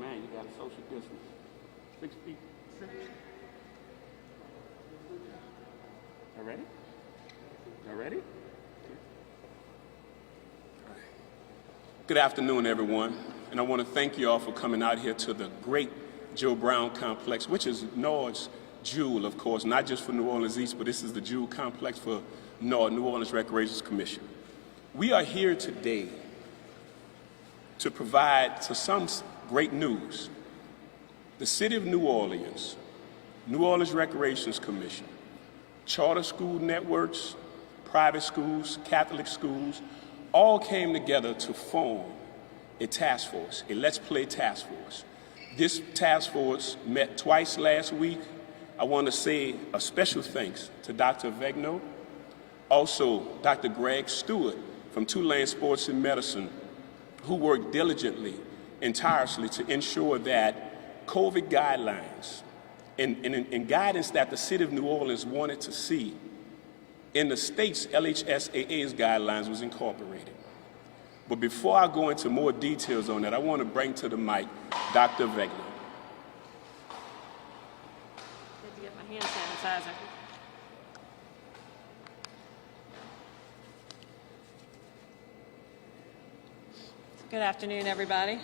Man, you got a social distance. 6 feet. 6. All ready? All ready? Good afternoon, everyone. And I want to thank you all for coming out here to the great Joe Brown Complex, which is NORD's jewel, of course, not just for New Orleans East, but this is the jewel complex for NORD, New Orleans Recreation Commission. We are here today to provide some great news. The City of New Orleans Recreation Commission, charter school networks, private schools, Catholic schools, all came together to form a task force, a Let's Play task force. This task force met twice last week. I want to say a special thanks to Dr. Avegno, also Dr. Greg Stewart from Tulane Sports and Medicine, who worked diligently and tirelessly to ensure that COVID guidelines and guidance that the City of New Orleans wanted to see in the state's LHSAA's guidelines was incorporated. But before I go into more details on that, I want to bring to the mic Dr. Avegno. Need to get my hand sanitizer. Good afternoon, everybody.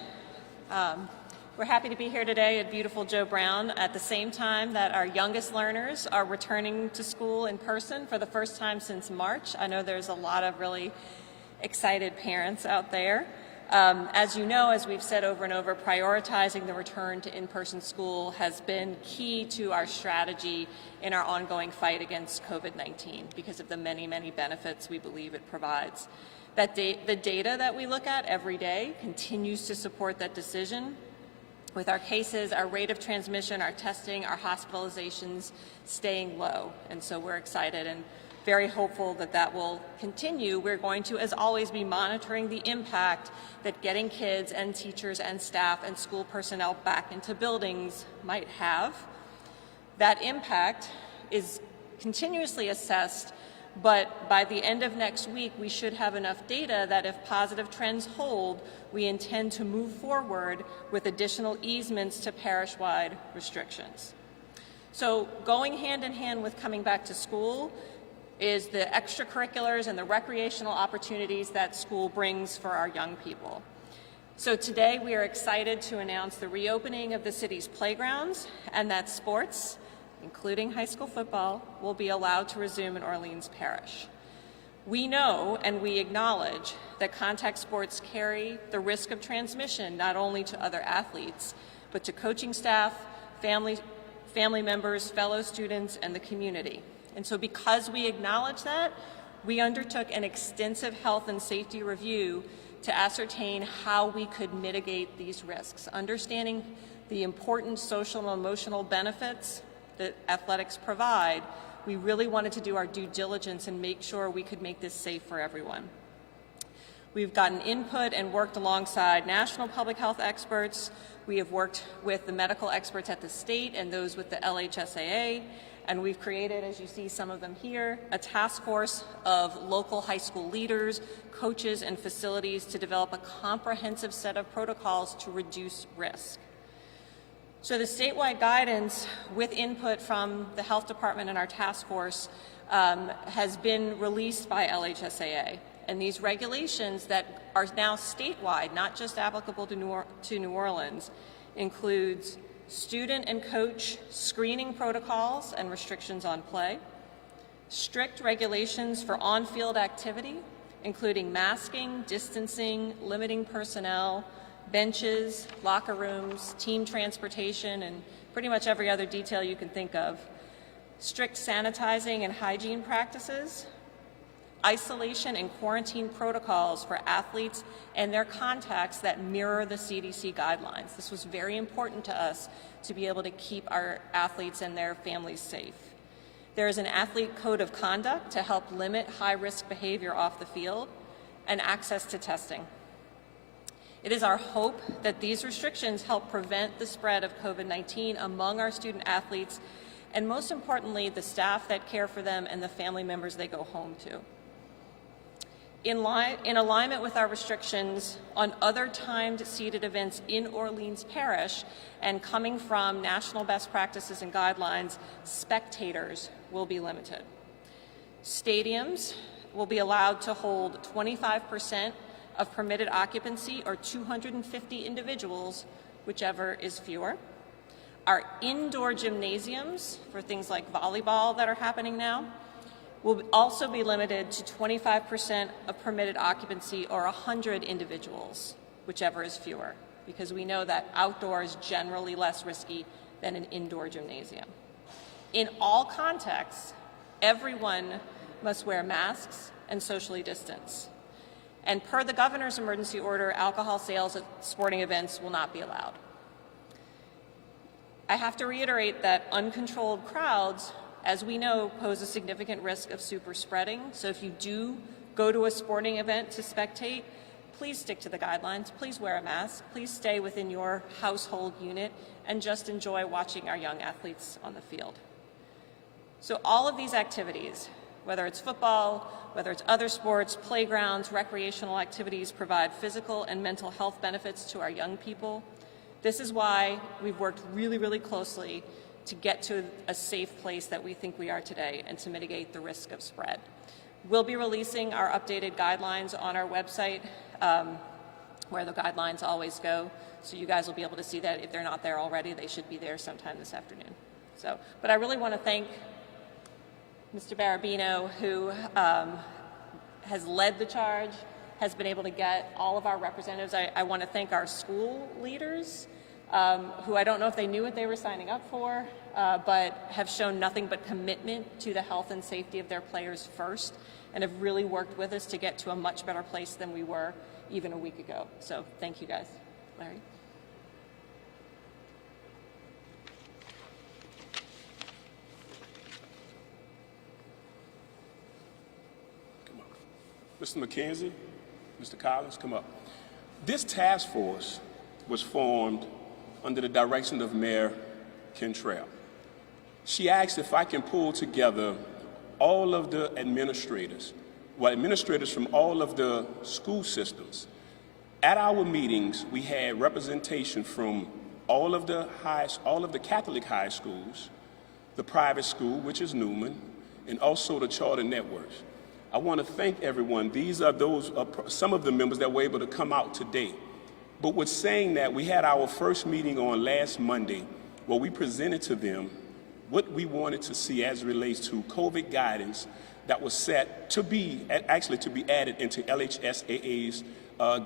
We're happy to be here today at beautiful Joe Brown at the same time that our youngest learners are returning to school in person for the first time since March. I know there's a lot of really excited parents out there. As you know, as we've said over and over, prioritizing the return to in-person school has been key to our strategy in our ongoing fight against COVID-19 because of the many, many benefits we believe it provides. The data that we look at every day continues to support that decision. With our cases, our rate of transmission, our testing, our hospitalizations staying low. And so we're excited and very hopeful that that will continue. We're going to, as always, be monitoring the impact that getting kids and teachers and staff and school personnel back into buildings might have. That impact is continuously assessed, but by the end of next week, we should have enough data that if positive trends hold, we intend to move forward with additional easements to parish-wide restrictions. So going hand in hand with coming back to school is the extracurriculars and the recreational opportunities that school brings for our young people. So today we are excited to announce the reopening of the city's playgrounds and that sports, including high school football, will be allowed to resume in Orleans Parish. We know and we acknowledge that contact sports carry the risk of transmission not only to other athletes, but to coaching staff, family members, fellow students, and the community. And so because we acknowledge that, we undertook an extensive health and safety review to ascertain how we could mitigate these risks, understanding the important social and emotional benefits that athletics provide. We really wanted to do our due diligence and make sure we could make this safe for everyone. We've gotten input and worked alongside national public health experts. We have worked with the medical experts at the state and those with the LHSAA, and we've created, as you see some of them here, a task force of local high school leaders, coaches, and facilities to develop a comprehensive set of protocols to reduce risk. So the statewide guidance, with input from the health department and our task force, has been released by LHSAA. And these regulations that are now statewide, not just applicable to New Orleans, includes student and coach screening protocols and restrictions on play, strict regulations for on-field activity, including masking, distancing, limiting personnel, benches, locker rooms, team transportation, and pretty much every other detail you can think of, strict sanitizing and hygiene practices, isolation and quarantine protocols for athletes and their contacts that mirror the CDC guidelines. This was very important to us to be able to keep our athletes and their families safe. There is an athlete code of conduct to help limit high-risk behavior off the field and access to testing. It is our hope that these restrictions help prevent the spread of COVID-19 among our student athletes and, most importantly, the staff that care for them and the family members they go home to. In alignment with our restrictions on other timed seated events in Orleans Parish and coming from national best practices and guidelines, spectators will be limited. Stadiums will be allowed to hold 25% of permitted occupancy or 250 individuals, whichever is fewer. Our indoor gymnasiums, for things like volleyball that are happening now, will also be limited to 25% of permitted occupancy or 100 individuals, whichever is fewer, because we know that outdoor is generally less risky than an indoor gymnasium. In all contexts, everyone must wear masks and socially distance. And per the governor's emergency order, alcohol sales at sporting events will not be allowed. I have to reiterate that uncontrolled crowds, as we know, pose a significant risk of super spreading. So if you do go to a sporting event to spectate, please stick to the guidelines, please wear a mask, please stay within your household unit, and just enjoy watching our young athletes on the field. So all of these activities, whether it's football, whether it's other sports, playgrounds, recreational activities, provide physical and mental health benefits to our young people. This is why we've worked really, really closely to get to a safe place that we think we are today and to mitigate the risk of spread. We'll be releasing our updated guidelines on our website, where the guidelines always go, so you guys will be able to see that. If they're not there already, they should be there sometime this afternoon. But I really want to thank Mr. Barabino, who has led the charge, has been able to get all of our representatives. I want to thank our school leaders, who I don't know if they knew what they were signing up for, but have shown nothing but commitment to the health and safety of their players first, and have really worked with us to get to a much better place than we were even a week ago. So thank you guys. Larry? Come on. Mr. McKenzie, Mr. Collins, come up. This task force was formed under the direction of Mayor Cantrell. She asked if I can pull together all of the administrators from all of the school systems. At our meetings, we had representation from all of the Catholic high schools, the private school, which is Newman, and also the charter networks. I want to thank everyone. These are some of the members that were able to come out today. But with saying that, we had our first meeting on last Monday where we presented to them what we wanted to see as it relates to COVID guidance that was set to be added into LHSAA's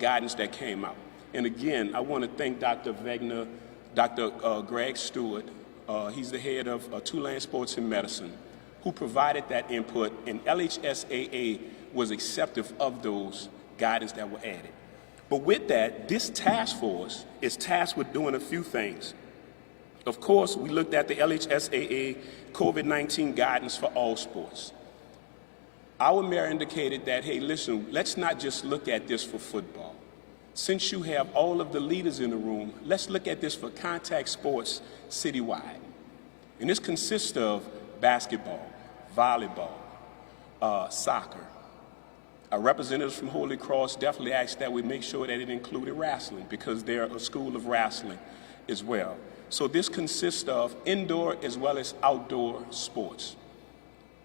guidance that came out. And again, I want to thank Dr. Avegno, Dr. Greg Stewart, he's the head of Tulane Sports and Medicine, who provided that input, and LHSAA was acceptive of those guidance that were added. But with that, this task force is tasked with doing a few things. Of course, we looked at the LHSAA COVID-19 guidance for all sports. Our mayor indicated that, hey, listen, let's not just look at this for football. Since you have all of the leaders in the room, let's look at this for contact sports citywide. And this consists of basketball, volleyball, soccer. Our representatives from Holy Cross definitely asked that we make sure that it included wrestling, because they're a school of wrestling as well. So this consists of indoor as well as outdoor sports.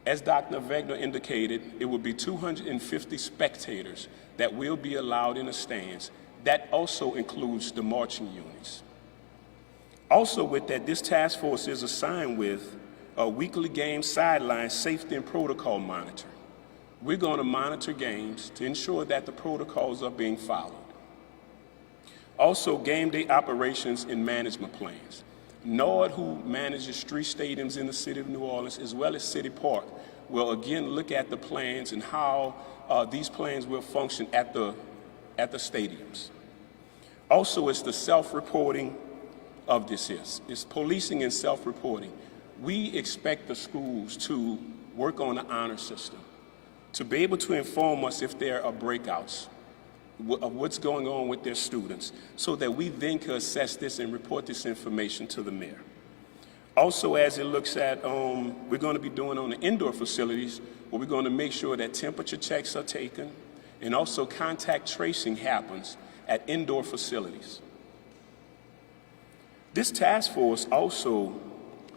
As Dr. Avegno indicated, it will be 250 spectators that will be allowed in the stands. That also includes the marching units. Also with that, this task force is assigned with a weekly game sideline safety and protocol monitoring. We're going to monitor games to ensure that the protocols are being followed. Also, game day operations and management plans. NORD, who manages street stadiums in the city of New Orleans, as well as City Park, will again look at the plans and how these plans will function at the stadiums. Also, it's the self-reporting of this. It's policing and self-reporting. We expect the schools to work on the honor system, to be able to inform us if there are breakouts of what's going on with their students, so that we then can assess this and report this information to the mayor. Also, as it looks at, we're going to be doing on the indoor facilities, where we're going to make sure that temperature checks are taken, And also contact tracing happens at indoor facilities. This task force also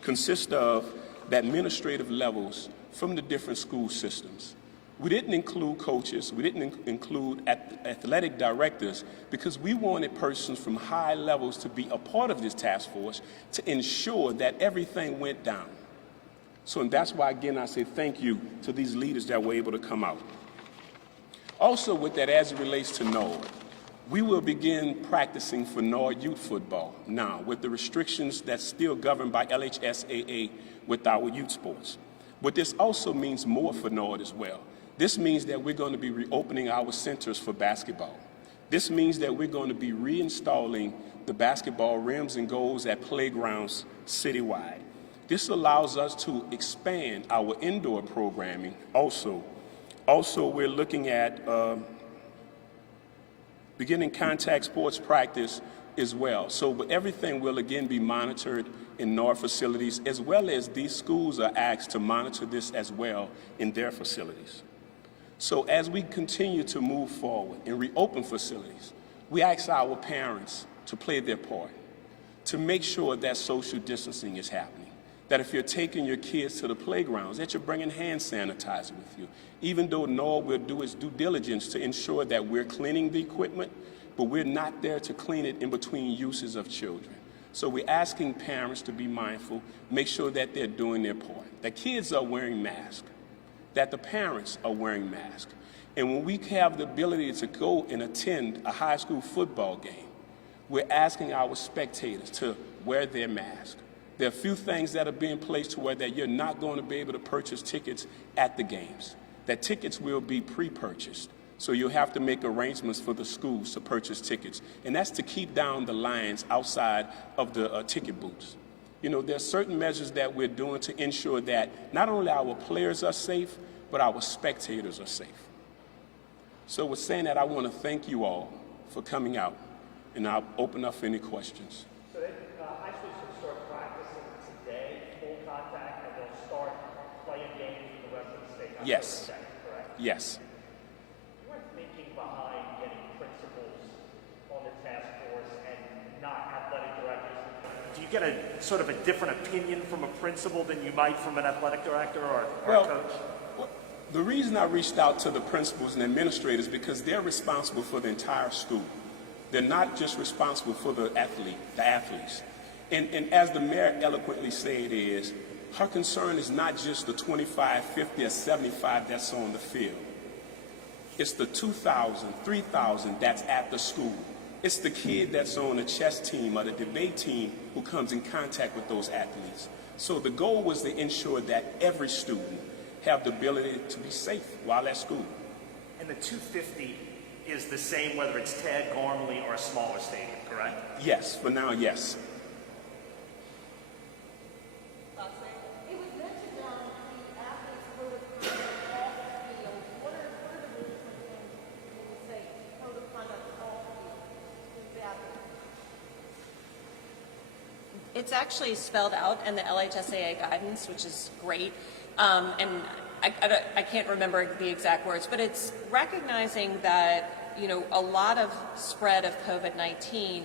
consists of the administrative levels from the different school systems. We didn't include coaches, we didn't include athletic directors because we wanted persons from high levels to be a part of this task force to ensure that everything went down. So and that's why, again, I say thank you to these leaders that were able to come out. Also with that, as it relates to NORD, we will begin practicing for NORD youth football now with the restrictions that's still governed by LHSAA with our youth sports. But this also means more for NORD as well. This means that we're going to be reopening our centers for basketball. This means that we're going to be reinstalling the basketball rims and goals at playgrounds citywide. This allows us to expand our indoor programming also. Also, we're looking at beginning contact sports practice as well. So but everything will again be monitored in NORD facilities, as well as these schools are asked to monitor this as well in their facilities. So as we continue to move forward and reopen facilities, we ask our parents to play their part, to make sure that social distancing is happening, that if you're taking your kids to the playgrounds, that you're bringing hand sanitizer with you. Even though NORD will do its due diligence to ensure that we're cleaning the equipment, but we're not there to clean it in between uses of children. So we're asking parents to be mindful, make sure that they're doing their part, that kids are wearing masks, that the parents are wearing masks. And when we have the ability to go and attend a high school football game, we're asking our spectators to wear their mask. There are a few things that are being placed to where that you're not going to be able to purchase tickets at the games, that tickets will be pre-purchased. So you'll have to make arrangements for the schools to purchase tickets. And that's to keep down the lines outside of the ticket booths. You know, there are certain measures that we're doing to ensure that not only our players are safe, but our spectators are safe. So with saying that, I want to thank you all for coming out, and I'll open up for any questions. So high schools can start practicing today, full contact, and they'll start playing games for the rest of the state. Yes. Correct? Yes. You were thinking behind getting principals on the task force and not athletic directors. Do you get a sort of a different opinion from a principal than you might from an athletic director or a coach? The reason I reached out to the principals and administrators is because they're responsible for the entire school. They're not just responsible for the athletes. And as the mayor eloquently said is, her concern is not just the 25, 50, or 75 that's on the field. It's the 2,000, 3,000 that's at the school. It's the kid that's on the chess team or the debate team who comes in contact with those athletes. So the goal was to ensure that every student have the ability to be safe while at school. And the 250 is the same whether it's Tad, Gormley, or a smaller stadium, correct? Yes, for now, yes. It was mentioned the athletes were off the field. What are the rules when we say code of conduct off the field? It's actually spelled out in the LHSAA guidance, which is great. And I can't remember the exact words, but it's recognizing that, you know, a lot of spread of COVID-19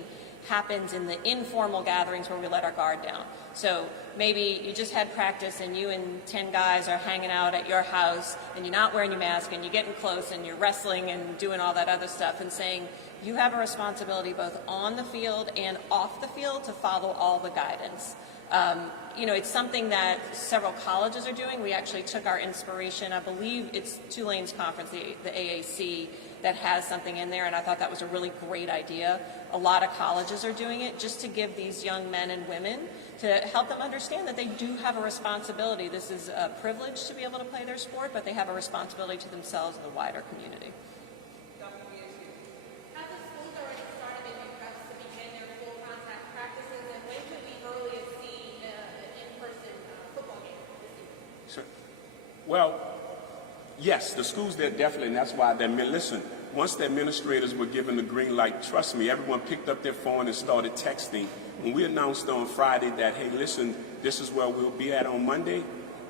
happens in the informal gatherings where we let our guard down. So maybe you just had practice and you and 10 guys are hanging out at your house and you're not wearing your mask and you're getting close and you're wrestling and doing all that other stuff and saying you have a responsibility both on the field and off the field to follow all the guidance. You know, it's something that several colleges are doing. We actually took our inspiration, I believe it's Tulane's conference, the AAC, that has something in there, and I thought that was a really great idea. A lot of colleges are doing it just to give these young men and women, to help them understand that they do have a responsibility. This is a privilege to be able to play their sport, but they have a responsibility to themselves and the wider community. Have the schools already started making preps to begin their full contact practices, and when could we earliest see an in-person football game this season? Sure. Well, yes, the schools there definitely, and that's why listen, once the administrators were given the green light, trust me, everyone picked up their phone and started texting. When we announced on Friday that, hey, listen, this is where we'll be at on Monday,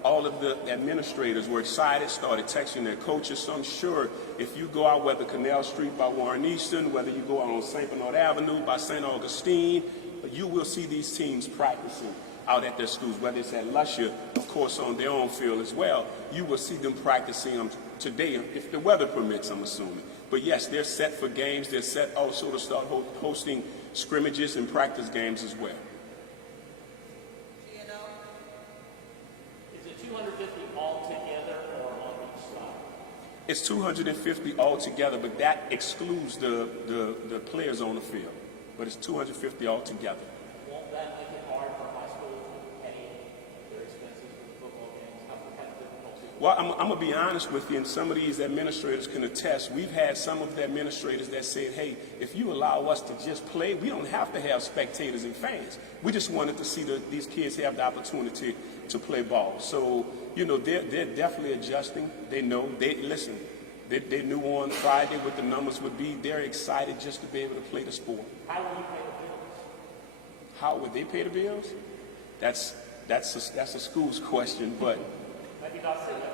all of the administrators were excited, started texting their coaches. So I'm sure if you go out, whether Canal Street by Warren Easton, whether you go out on St. Bernard Avenue by St. Augustine, you will see these teams practicing out at their schools, whether it's at Lusher, of course, on their own field as well. You will see them practicing them today, if the weather permits, I'm assuming. But yes, they're set for games. They're set also to start hosting scrimmages and practice games as well. Is it 250 altogether or on each side? It's 250 altogether, but that excludes the players on the field. But it's 250 altogether. Won't that make it hard for high schools to pay their expenses for football games? How difficult is it? Well, I'm going to be honest with you, and some of these administrators can attest. We've had some of the administrators that said, hey, if you allow us to just play, we don't have to have spectators and fans. We just wanted to see these kids have the opportunity to play ball. So, you know, they're definitely adjusting. They know. Listen, they knew on Friday what the numbers would be. They're excited just to be able to play the sport. How will you pay the bills? How would they pay the bills? That's a school's question, but... Maybe not say that.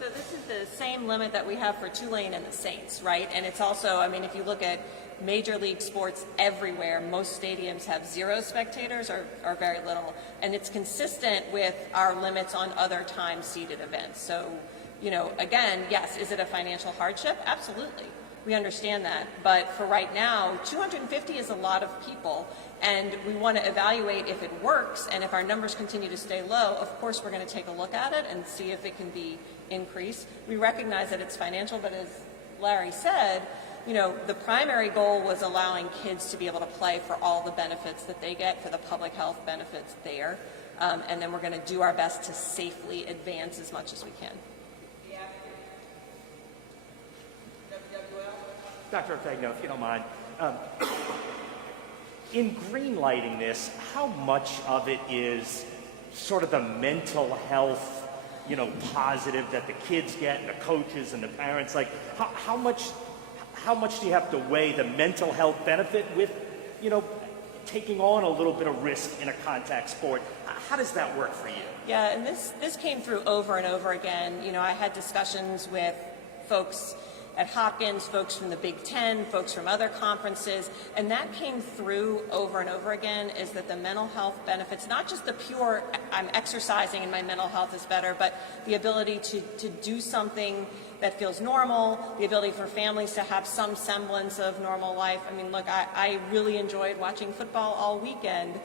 So this is the same limit that we have for Tulane and the Saints, right? And it's also, I mean, if you look at major league sports everywhere, most stadiums have 0 spectators or very little. And it's consistent with our limits on other time-seated events. So, you know, again, yes, is it a financial hardship? Absolutely. We understand that. But for right now, 250 is a lot of people. And we want to evaluate if it works, and if our numbers continue to stay low, of course we're going to take a look at it and see if it can be increased. We recognize that it's financial, but as Larry said, you know, the primary goal was allowing kids to be able to play for all the benefits that they get, for the public health benefits there, and then we're going to do our best to safely advance as much as we can. Dr. Avegno, if you don't mind, in green-lighting this, how much of it is sort of the mental health, you know, positive that the kids get and the coaches and the parents? Like, how much do you have to weigh the mental health benefit with, you know, taking on a little bit of risk in a contact sport? How does that work for you? Yeah, and this came through over and over again. You know, I had discussions with folks at Hopkins, folks from the Big Ten, folks from other conferences, and that came through over and over again, is that the mental health benefits, not just the pure, I'm exercising and my mental health is better, but the ability to do something that feels normal, the ability for families to have some semblance of normal life. I mean, look, I really enjoyed watching football all weekend.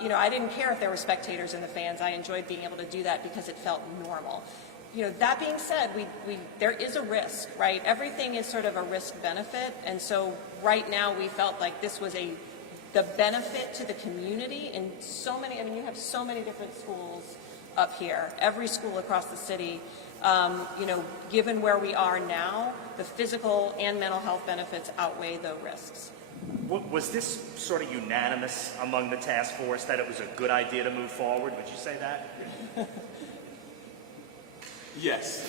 You know, I didn't care if there were spectators and the fans. I enjoyed being able to do that because it felt normal. You know, that being said, there is a risk, right? Everything is sort of a risk-benefit, and so right now we felt like this was the benefit to the community in so many. I mean, you have so many different schools up here, every school across the city. You know, given where we are now, the physical and mental health benefits outweigh the risks. Was this sort of unanimous among the task force that it was a good idea to move forward? Would you say that? Yes,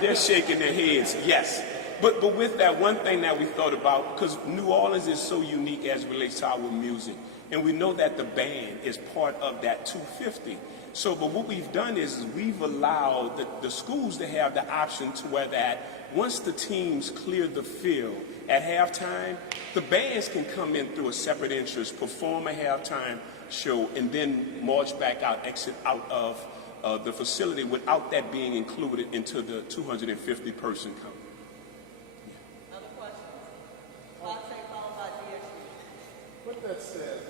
they're shaking their heads, yes. But with that, one thing that we thought about, because New Orleans is so unique as it relates to our music, and we know that the band is part of that 250. So, but what we've done is we've allowed the schools to have the option to where that once the teams clear the field at halftime, the bands can come in through a separate entrance, perform a halftime show, and then march back out, exit out of the facility without that being included into the 250-person count. Other questions? Followed by DSU. With that said,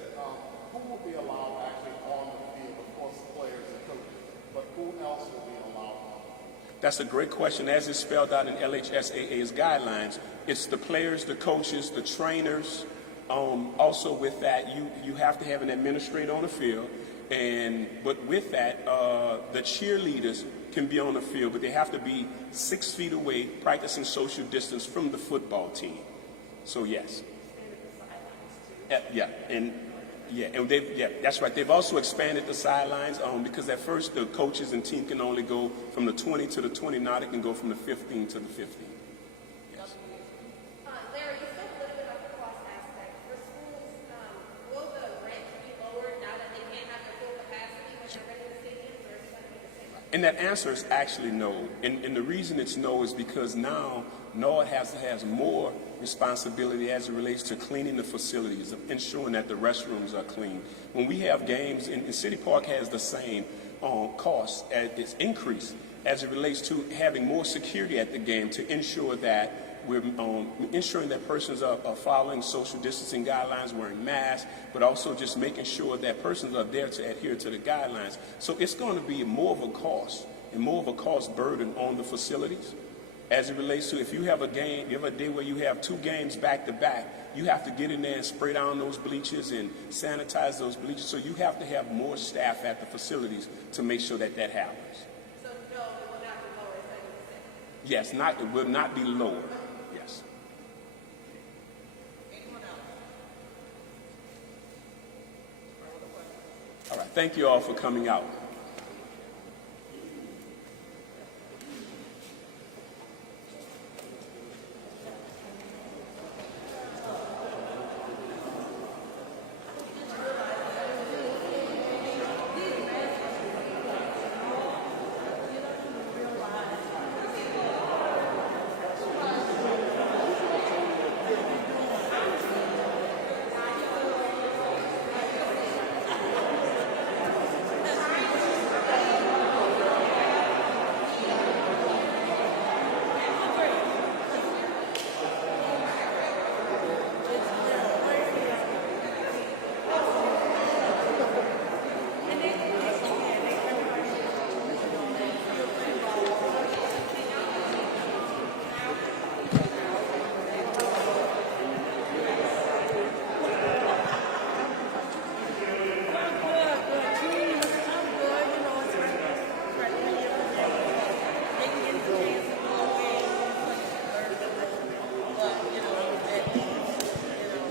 who will be allowed actually on the field? Of course, players and coaches, but who else will be allowed on the field? That's a great question. As it's spelled out in LHSAA's guidelines, it's the players, the coaches, the trainers. Also with that, you have to have an administrator on the field. But with that, the cheerleaders can be on the field, but they have to be 6 feet away, practicing social distance from the football team. So yes. That's right. They've also expanded the sidelines because at first the coaches and team can only go from the 20 to the 20. Now they can go from the 15 to the 15. Yes. Larry, you spoke a little bit about the cost aspect. For schools, will the rent be lowered now that they can't have their full capacity when they're renting the stadiums, or is it going to be And that answer is actually no. And the reason it's no is because now NORD has more responsibility as it relates to cleaning the facilities, of ensuring that the restrooms are clean. When we have games, and City Park has the same cost, it's increased as it relates to having more security at the game to ensure that we're ensuring that persons are following social distancing guidelines, wearing masks, but also just making sure that persons are there to adhere to the guidelines. So it's going to be more of a cost and more of a cost burden on the facilities as it relates to if you have a game, you have a day where you have 2 games back to back, you have to get in there and spray down those bleachers and sanitize those bleachers. So you have to have more staff at the facilities to make sure that that happens. So no, it will not be lower, is that what you're saying? Yes, it will not be lower. Yes. Anyone else? All right. Thank you all for coming out.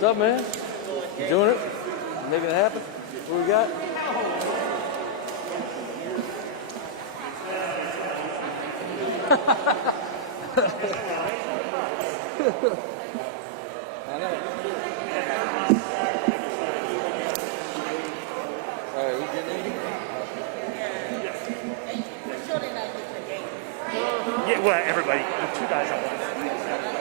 What's up, man? You doing it? Making it happen? What we got? I know. All right, we getting in? Yeah, well, everybody, the 2 guys on one.